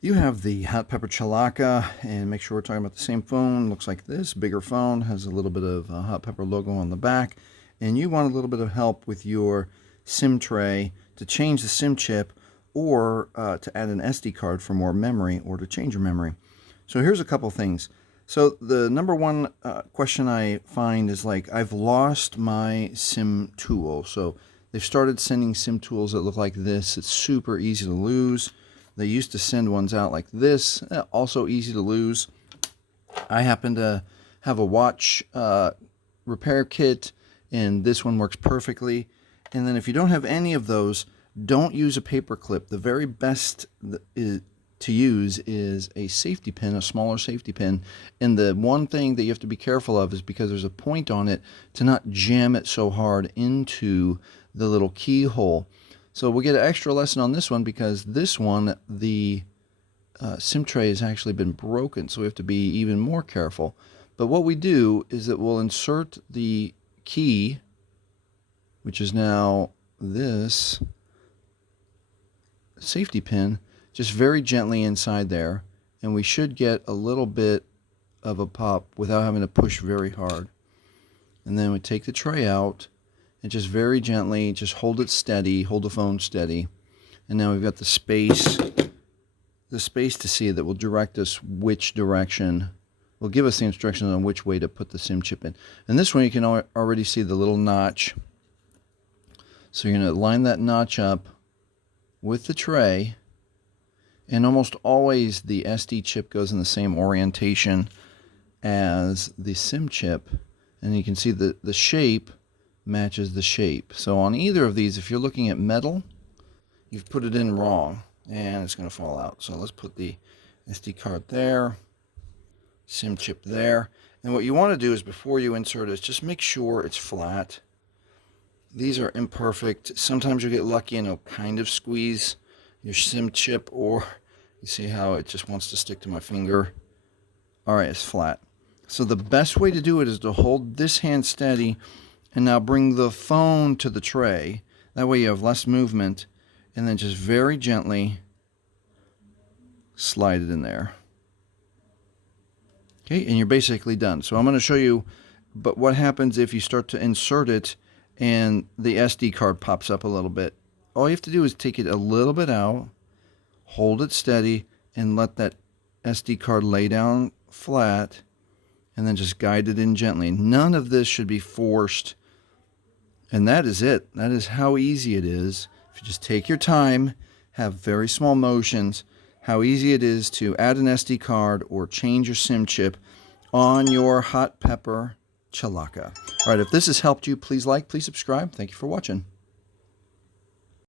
You have the Hot Pepper Chilaca, and make sure we're talking about the same phone. Looks like this bigger phone, has a little bit of Hot Pepper logo on the back, and you want a little bit of help with your SIM tray to change the SIM chip, or to add an SD card for more memory, or to change your memory. So here's a couple things. So the number one question I find is like, I've lost my SIM tool. So they've started sending SIM tools that look like this. It's super easy to lose. They used to send ones out like this, also easy to lose. I happen to have a watch repair kit, and this one works perfectly. And then if you don't have any of those, don't use a paper clip. The very best to use is a safety pin, a smaller safety pin. And the one thing that you have to be careful of is, because there's a point on it, to not jam it so hard into the little keyhole. So we'll get an extra lesson on this one, because this one, the SIM tray has actually been broken, so we have to be even more careful. But what we do is that we'll insert the key, which is now this safety pin, just very gently inside there, and we should get a little bit of a pop without having to push very hard. And then we take the tray out, and just very gently, just hold it steady, hold the phone steady. And now we've got the space to see that will direct us which direction, will give us the instructions on which way to put the SIM chip in. And this one you can already see the little notch. So you're going to line that notch up with the tray, and almost always the SD chip goes in the same orientation as the SIM chip. And you can see the shape matches the shape. So on either of these, if you're looking at metal, you've put it in wrong and it's going to fall out. So let's put the SD card there, SIM chip there. And what you want to do is, before you insert it, just make sure it's flat. These are imperfect. Sometimes you'll get lucky and it'll kind of squeeze your SIM chip, or you see how it just wants to stick to my finger. All right, it's flat. So the best way to do it is to hold this hand steady, and now bring the phone to the tray. That way you have less movement, and then just very gently slide it in there. Okay, and you're basically done. So I'm going to show you, but what happens if you start to insert it and the SD card pops up a little bit. All you have to do is take it a little bit out, hold it steady, and let that SD card lay down flat, and then just guide it in gently. None of this should be forced. And that is it. That is how easy it is. If you just take your time, have very small motions, how easy it is to add an SD card or change your SIM chip on your Hot Pepper Chilaca. All right, if this has helped you, please like, please subscribe. Thank you for watching.